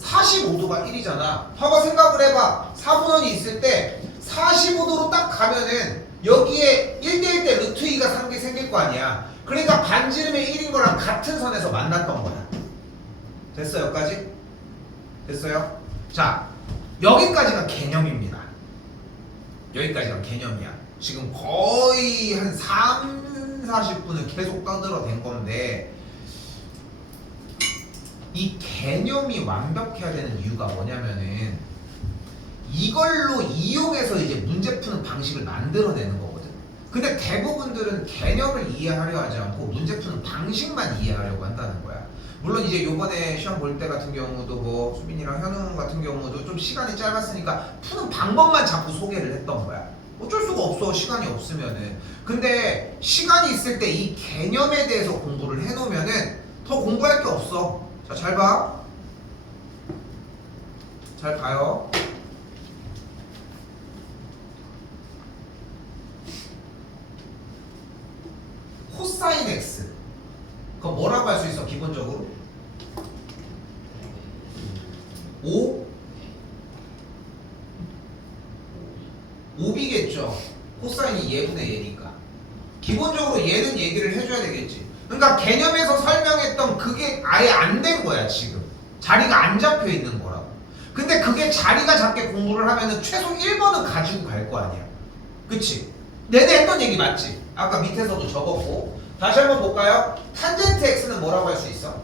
45도가 1이잖아. 봐봐 생각을 해봐. 4분원이 있을 때 45도로 딱 가면은 여기에 1대1 대 루트 2가 생길 거 아니야. 그러니까 반지름의 1인 거랑 같은 선에서 만났던 거야. 됐어 여기까지? 됐어요? 자, 여기까지가 개념입니다. 여기까지가 개념이야. 지금 거의 한 40분을 계속 떠들어댄 건데 이 개념이 완벽해야 되는 이유가 뭐냐면은 이걸로 이용해서 이제 문제 푸는 방식을 만들어내는 거거든. 근데 대부분들은 개념을 이해하려 하지 않고 문제 푸는 방식만 이해하려고 한다는 거야. 물론 이제 요번에 시험 볼 때 같은 경우도 뭐 수빈이랑 현우 같은 경우도 좀 시간이 짧았으니까 푸는 방법만 자꾸 소개를 했던 거야. 어쩔 수가 없어 시간이 없으면은. 근데 시간이 있을 때 이 개념에 대해서 공부를 해놓으면은 더 공부할 게 없어. 자, 잘 봐. 잘 봐요. 코사인 x. 그럼 뭐라고 할 수 있어, 기본적으로? 5? 5비겠죠. 코사인이 얘분의 얘니까. 기본적으로 얘는 얘기를 해줘야 되겠지. 그러니까 개념에서 설명했던 그게 아예 안 된 거야 지금. 자리가 안 잡혀 있는 거라고. 근데 그게 자리가 잡게 공부를 하면은 최소 1번은 가지고 갈 거 아니야. 그치? 내내 했던 얘기 맞지? 아까 밑에서도 적었고. 다시 한번 볼까요? 탄젠트 x는 뭐라고 할 수 있어?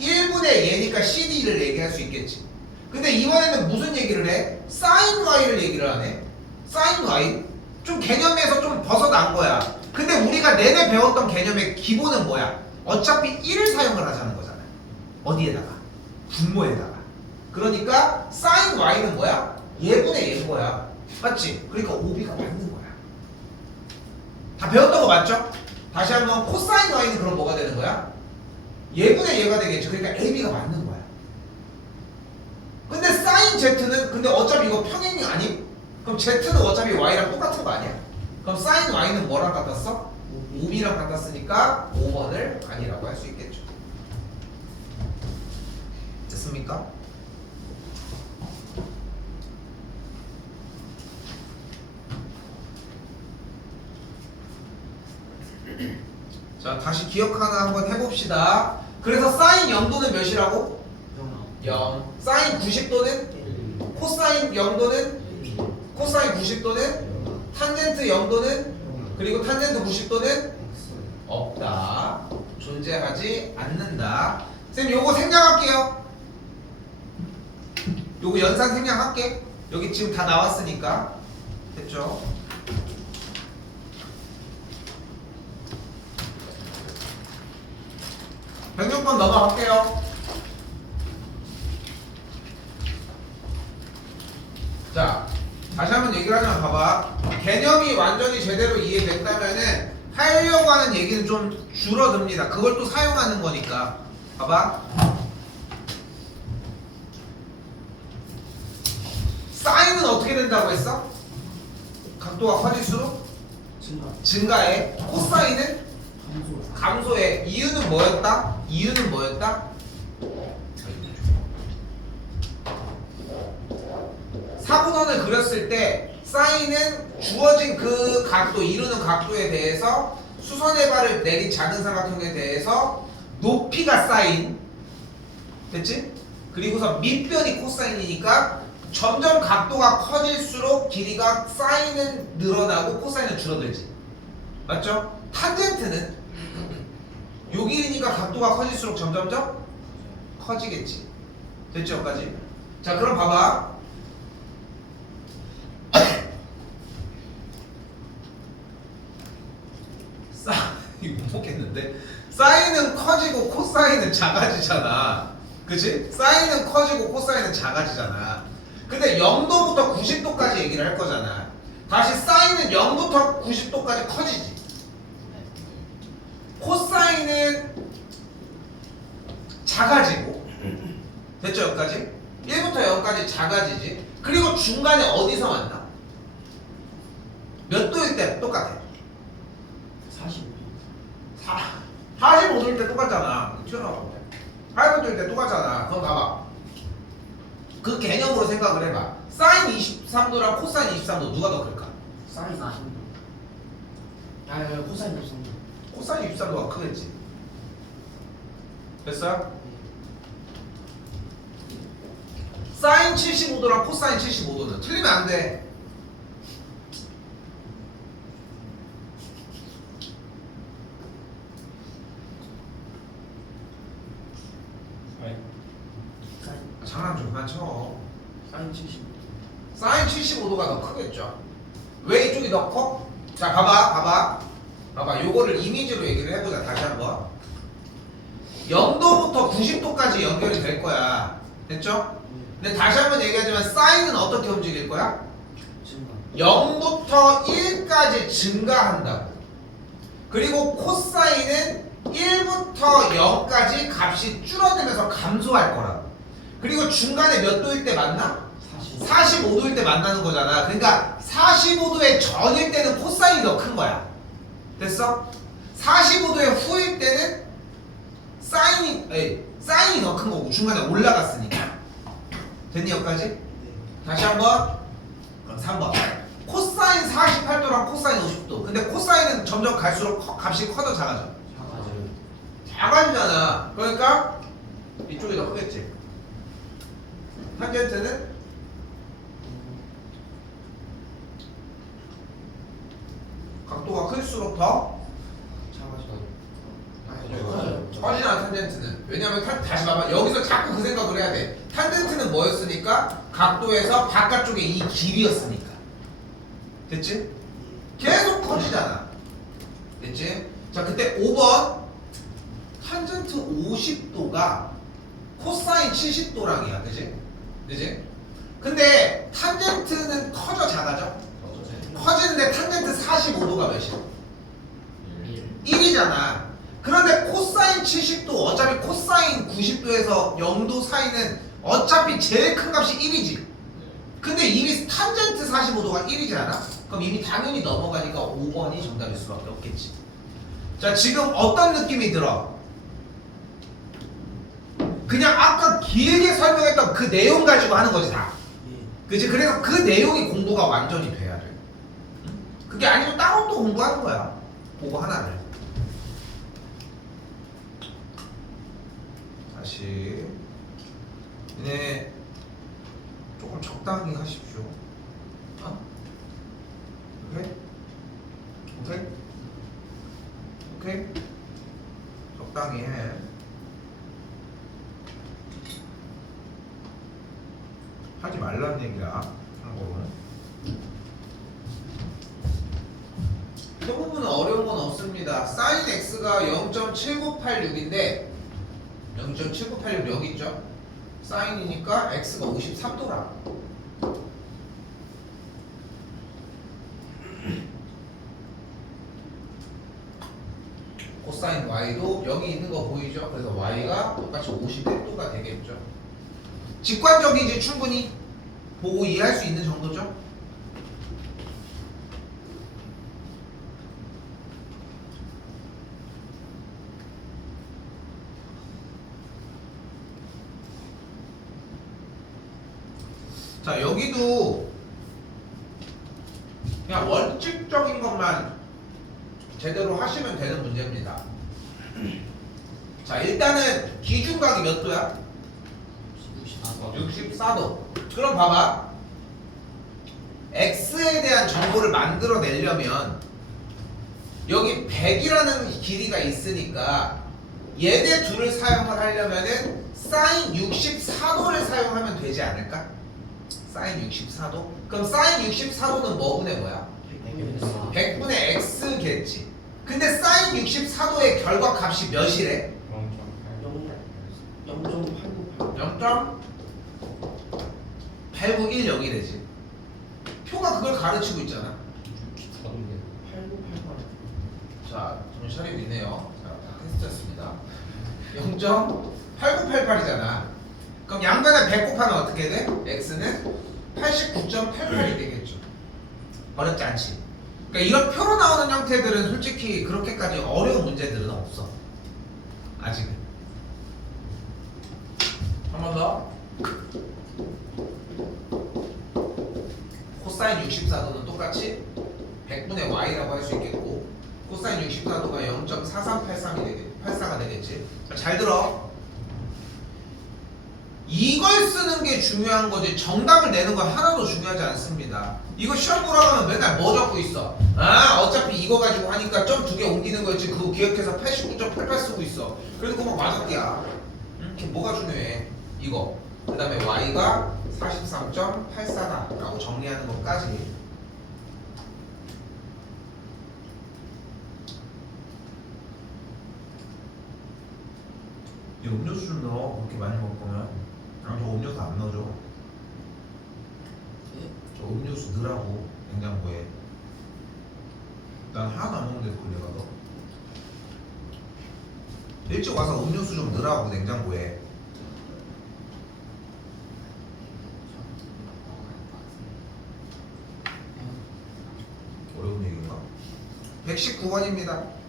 1분의 얘니까 CD를 얘기할 수 있겠지. 근데 이번에는 무슨 얘기를 해? 사인 y를 얘기를 하네. 사인 y? 좀 개념에서 좀 벗어난 거야. 근데 우리가 내내 배웠던 개념의 기본은 뭐야? 어차피 1을 사용을 하자는 거잖아요. 어디에다가? 분모에다가. 그러니까 sin y는 뭐야? 얘분의 얘인 거야. 맞지? 그러니까 OB가 맞는 거야. 다 배웠던 거 맞죠? 다시 한번 코사인 y는 그럼 뭐가 되는 거야? 얘분의 얘가 되겠죠. 그러니까 AB가 맞는 거야. 근데 sin z는 근데 어차피 이거 평행이 아니? 그럼 z는 어차피 y랑 똑같은 거 아니야? 그럼 sin y는 뭐랑 같았어? OB랑 같았으니까 5번을 아니라고 할 수 있겠죠. 됐습니까? 자, 다시 기억 하나 한번 해봅시다. 그래서 사인 0도는 몇이라고? 0. 사인 90도는? 코사인 0도는? 코사인 90도는? 탄젠트 0도는? 그리고 탄젠트 90도는? 없다. 존재하지 않는다. 선생님 요거 생략할게요. 요거 연산 생략할게. 여기 지금 다 나왔으니까. 됐죠? 백육번 넘어갈게요. 자, 다시 한번 얘기를 하자면 봐봐. 개념이 완전히 제대로 이해됐다면은 하려고 하는 얘기는 좀 줄어듭니다. 그걸 또 사용하는 거니까. 봐봐. 사인은 어떻게 된다고 했어? 각도가 커질수록 증가해. 코사인은 감소해. 이유는 뭐였다? 이유는 뭐였다? 사분원을 그렸을 때 사인은 주어진 그 각도, 이루는 각도에 대해서 수선의 발을 내린 작은 삼각형에 대해서 높이가 사인 됐지? 그리고서 밑변이 코사인이니까 점점 각도가 커질수록 길이가 사인은 늘어나고 코사인은 줄어들지. 맞죠? 탄젠트는 요 길이니까 각도가 커질수록 점점점 커지겠지. 됐죠? 여기까지? 자, 그럼 봐봐. 이거 못 먹겠는데? 사인은 커지고 코사인은 작아지잖아. 그치? 사인은 커지고 코사인은 작아지잖아. 근데 0도부터 90도까지 얘기를 할 거잖아. 다시 사인은 0부터 90도까지 커지지. 코사인은 작아지고. 됐죠? 여기까지? 1부터 0까지 작아지지. 그리고 중간에 어디서 만나? 몇 도일 때 똑같아? 45도일 때 똑같잖아. 튀어나와. 8도일 때 똑같잖아. 그럼 봐봐. 그 개념으로 생각을 해봐. 사인 23도랑 코사인 23도 누가 더 클까? 사인 40도. 아, 코사인 40도. 코사인 23도가 크겠지. 됐어요? 사인 75도랑 코사인 75도는 틀리면 안 돼. 장난 좀 그만 쳐. 사인 75도. 사인 75도가 더 크겠죠. 왜 이쪽이 더 커? 자, 봐봐. 요거를 이미지로 얘기를 해보자. 다시 한번. 0도부터 90도까지 연결이 될 거야. 됐죠? 근데 다시 한번 얘기하지만 사인은 어떻게 움직일 거야? 0부터 1까지 증가한다고. 그리고 코사인은 1부터 0까지 값이 줄어들면서 감소할 거라고. 그리고 중간에 몇 도일 때 만나? 45도일 때 만나는 거잖아. 그러니까 45도의 전일 때는 코사인이 더 큰 거야. 됐어? 45도의 후일 때는 사인이 더 큰 거고 중간에 올라갔으니까. 됐니 여기까지? 네. 다시 한번. 그럼 3번. 코사인 48도랑 코사인 50도. 근데 코사인은 점점 갈수록 값이 커져 작아져? 작아지잖아. 그러니까 이쪽이 더 크겠지. 탄젠트는 각도가 클수록 더 커지잖아. 탄젠트는. 왜냐면 다시 봐봐. 여기서 자꾸 그 생각을 해야 돼. 탄젠트는 뭐였으니까? 각도에서 바깥쪽에 이 길이였으니까. 됐지? 계속 커지잖아. 됐지? 자, 그때 5번 탄젠트 50도가 코사인 70도랑이야, 그지? 그지? 근데 탄젠트는 커져 작아져? 커지는데 탄젠트 45도가 몇이야? 1이잖아. 그런데 코사인 70도 어차피 코사인 90도에서 0도 사이는 어차피 제일 큰 값이 1이지. 근데 이미 탄젠트 45도가 1이지 않아? 그럼 이미 당연히 넘어가니까 5번이 정답일 수밖에 없겠지. 자, 지금 어떤 느낌이 들어? 그냥 아까 길게 설명했던 그 내용 가지고 하는 거지 다. 그치? 그래서 그 내용이 공부가 완전히 돼야 돼. 그게 아니면 따로 또 공부하는 거야. 그거 하나를. 다시. 네. 조금 적당히 하십시오. 어? 오케이? 오케이? 오케이? 적당히 해. 하지 말라는 얘기야. 참고로는. 이 부분은 어려운 건 없습니다. sin x가 0.7986인데 0.7986 여기 있죠? 사인이니까 x가 53도라. 코사인 y도 여기 있는 거 보이죠? 그래서 y가 똑같이 51도가 되겠죠. 직관적이지 충분히 보고 이해할 수 있는 정도죠? 자, 여기도 그냥 원칙적인 것만 제대로 하시면 되는 문제입니다. 자, 일단은 기준각이 몇 도야? 64도. 그럼 봐봐. x에 대한 정보를 만들어내려면 여기 100이라는 길이가 있으니까 얘네 둘을 사용을 하려면은 sin 64도를 사용하면 되지 않을까? sin 64도? 그럼 sin 64도는 뭐분의 뭐야? 100분의 x겠지. 근데 sin 64도의 결과값이 몇이래? 0.8910이 되지. 표가 그걸 가르치고 있잖아. 자, 정신 차리고 있네요. 자, 다 테스트했습니다. 0.8988이잖아. 그럼 양변에 100 곱하면 어떻게 돼? x는 89.88이 되겠죠. 어렵지 않지. 그러니까 이런 표로 나오는 형태들은 솔직히 그렇게까지 어려운 문제들은 없어. 아직은. 한 번 더. 코사인 64도는 똑같이 100분의 y라고 할 수 있겠고 코사인 64도가 0.4383이 되겠지. 잘 들어. 이걸 쓰는 게 중요한 거지 정답을 내는 건 하나도 중요하지 않습니다. 이거 시험 보러 가면 맨날 뭐 적고 있어? 아, 어차피 이거 가지고 하니까 점 2개 옮기는 거였지. 그거 기억해서 89.88 쓰고 있어. 그래도 그거 맞았기야. 이게 뭐가 중요해? 이거. 그 다음에 y가 43.84다 라고 정리하는 것까지. 이 음료수 좀 넣어. 그렇게 많이 먹을 거면. 아, 저 음료수 안 넣어줘. 저 음료수 넣으라고 냉장고에. 난 하나도 안 먹는데 그걸 내가 넣어. 일찍 와서 음료수 좀 넣으라고 냉장고에. 어려운 얘기인가? 119번입니다.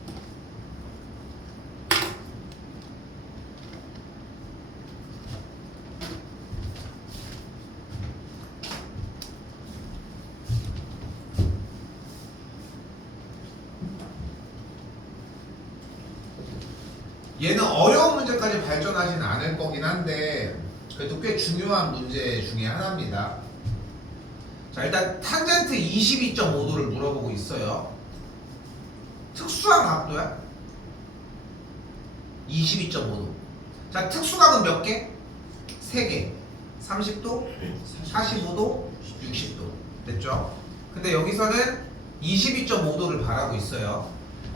얘는 어려운 문제까지 발전하지는 않을 거긴 한데 그래도 꽤 중요한 문제 중에 하나입니다. 자, 일단 탄젠트 22.5도를 물어보고 있어요. 특수한 각도야? 22.5도. 자, 특수각은 몇 개? 3개. 30도, 45도, 60도. 됐죠? 근데 여기서는 22.5도를 바라고 있어요.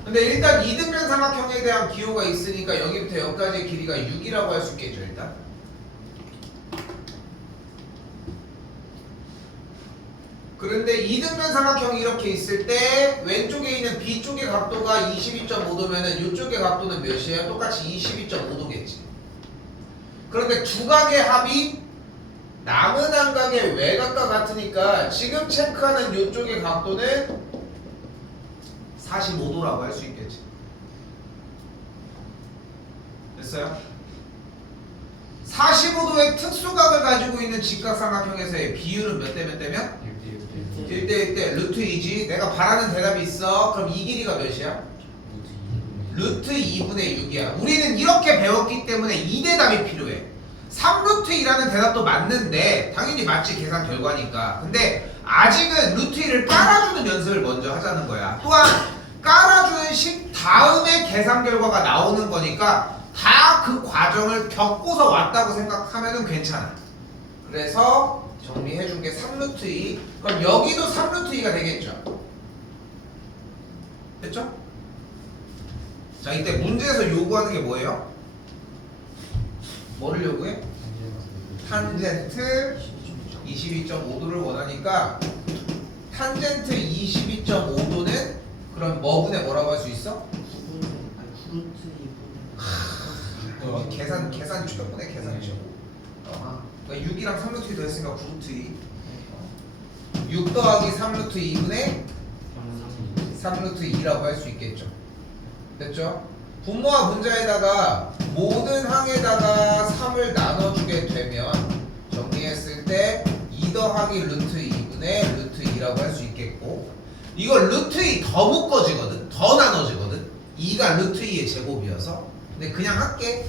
근데 일단 이등변 삼각형에 대한 기호가 있으니까 여기부터 여기까지의 길이가 6이라고 할 수 있겠죠 일단. 그런데 이등변 삼각형이 이렇게 있을 때 왼쪽에 있는 B쪽의 각도가 22.5도면은 이쪽의 각도는 몇이에요? 똑같이 22.5도겠지. 그런데 두 각의 합이 남은 한 각의 외곽과 같으니까 지금 체크하는 이쪽의 각도는 45도라고 할 수 있겠지. 됐어요? 45도의 특수각을 가지고 있는 직각삼각형에서의 비율은 몇 대 몇 대면? 1대 1대 루트 2지. 내가 바라는 대답이 있어. 그럼 이 길이가 몇이야? 루트 2분의 6이야. 우리는 이렇게 배웠기 때문에 이 대답이 필요해. 3루트 2라는 대답도 맞는데 당연히 맞지, 계산 결과니까. 근데 아직은 루트 2를 깔아주는 연습을 먼저 하자는 거야. 또한 깔아주는 식 다음에 계산 결과가 나오는 거니까 다 그 과정을 겪고서 왔다고 생각하면 괜찮아. 그래서 정리해준 게 3루트 2. 그럼 여기도 3루트 2가 되겠죠. 됐죠? 자, 이때 문제에서 요구하는 게 뭐예요? 뭐를 요구해? 탄젠트 22.5도를 원하니까 탄젠트 22.5도는 그럼 뭐분의 뭐라고 할 수 있어? 계산 최고분의 계산 최고. 그러니까 6이랑 3루트 2 더했으니까 9루트 2. 6 더하기 3루트 2분의 3루트 2라고 할 수 있겠죠. 됐죠? 분모와 분자에다가 모든 항에다가 3을 나눠주게 되면 정리했을 때 2 더하기 루트 2분의 루트 2라고 할 수 있겠고, 이거 루트 2 더 묶어지거든. 더 나눠지거든. 2가 루트 2의 제곱이어서. 근데 그냥 할게.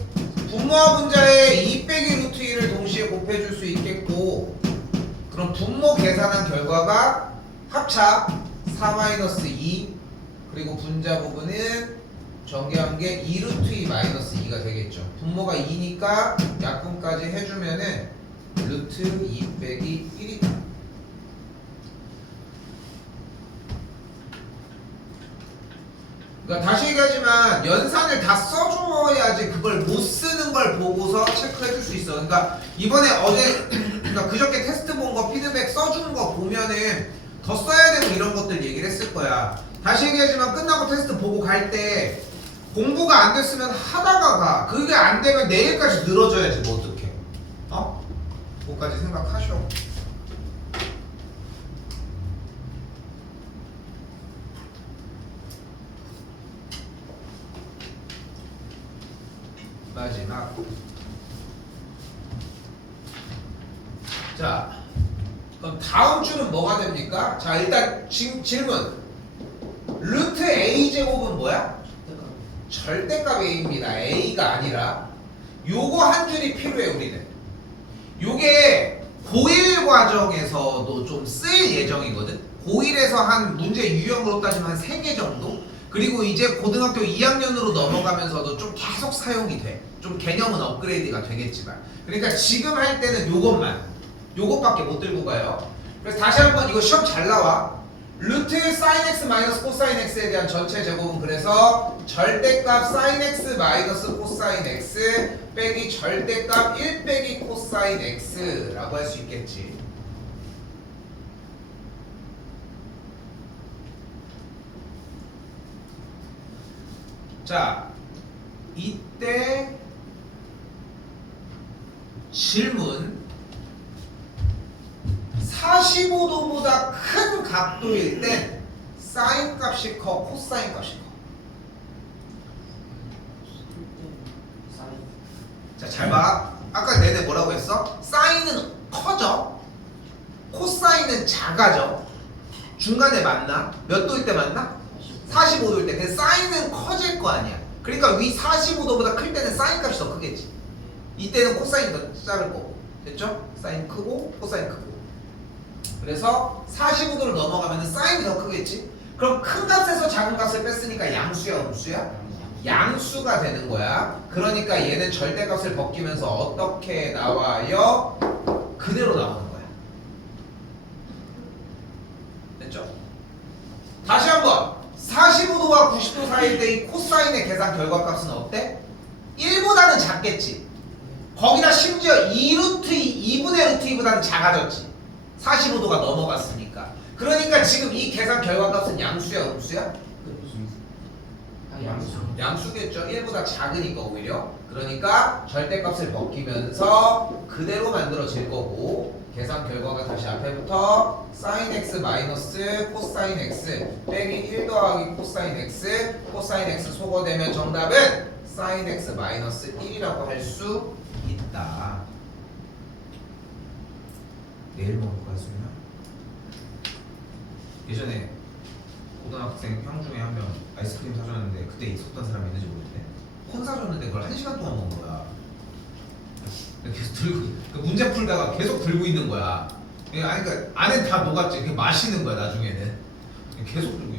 분모와 분자에 2 빼기 루트 2를 동시에 곱해줄 수 있겠고, 그럼 분모 계산한 결과가 합차 4-2 그리고 분자 부분은 정리한 게 2루트 2 마이너스 2가 되겠죠. 분모가 2니까 약분까지 해주면은 루트 2 빼기 1이다. 그러니까 다시 얘기하지만 연산을 다 써줘야지 그걸 못 쓰는 걸 보고서 체크해 줄 수 있어. 그러니까 이번에 어제 그러니까 그저께 테스트 본 거 피드백 써주는 거 보면은 더 써야 되고 이런 것들 얘기를 했을 거야. 다시 얘기하지만 끝나고 테스트 보고 갈 때 공부가 안 됐으면 하다가 가. 그게 안 되면 내일까지 늘어져야지 뭐 어떡해. 어? 그거까지 생각하셔. 마지막. 자, 그럼 다음 주는 뭐가 됩니까? 자, 일단 질문. 루트 A 제곱은 뭐야? 절대값 A입니다. A가 아니라. 요거 한 줄이 필요해 우리는. 요게 고1 과정에서도 좀 쓸 예정이거든. 고1에서 한 문제 유형으로 따지면 한 3개 정도? 그리고 이제 고등학교 2학년으로 넘어가면서도 좀 계속 사용이 돼. 좀 개념은 업그레이드가 되겠지만. 그러니까 지금 할 때는 요것밖에 못 들고 가요. 그래서 다시 한번 이거 시험 잘 나와. 루트 sin x 마이너스 코사인 x에 대한 전체 제곱은 그래서 절대값 sin x 마이너스 코사인 x 빼기 절대값 1 빼기 코사인 x라고 할 수 있겠지. 자, 이때 질문. 45도보다 큰 각도일 땐 사인 값이 커, 코사인 값이 커. 자, 잘 봐. 아까 내내 뭐라고 했어? 사인은 커져, 코사인은 작아져. 중간에 만나? 몇 도일 때 만나? 45도일 때. 근데 사인은 커질 거 아니야. 그러니까 위 45도보다 클 때는 사인 값이 더 크겠지. 이때는 코사인이 더 작을 거고. 됐죠? 사인 크고 코사인 크고. 그래서 45도를 넘어가면 사인이 더 크겠지? 그럼 큰 값에서 작은 값을 뺐으니까 양수야, 음수야? 양수가 되는 거야. 그러니까 얘는 절대값을 벗기면서 어떻게 나와요? 그대로 나오는 거야. 됐죠? 다시 한번 45도와 90도 사이 파이 대 코사인의 계산 결과값은 어때? 1보다는 작겠지. 거기다 심지어 2분의 루트 2보다는 작아졌지. 45도가 넘어갔으니까. 그러니까 지금 이 계산 결과값은 양수야, 음수야? 아 양수. 양수겠죠. 1보다 작으니까 오히려. 그러니까 절대값을 벗기면서 그대로 만들어질 거고, 계산 결과가 다시 앞에부터 sin x 마이너스 코사인 x 빼기 1 더하기 코사인 x, 코사인 x 소거되면 정답은 sin x 마이너스 1이라고 할 수 있다. 내일 먹을 거야, 수민아? 예전에 고등학생 형 중에 한 명 아이스크림 사줬는데 그때 있었던 사람이 있는지 모르겠네. 콘 사줬는데 그걸 1시간 동안 먹은 거야. 계속 들고 그 문제 풀다가 계속 들고 있는 거야. 아니 그러니까 안에 다 녹았지. 그게 마시는 거야 나중에는. 계속 들고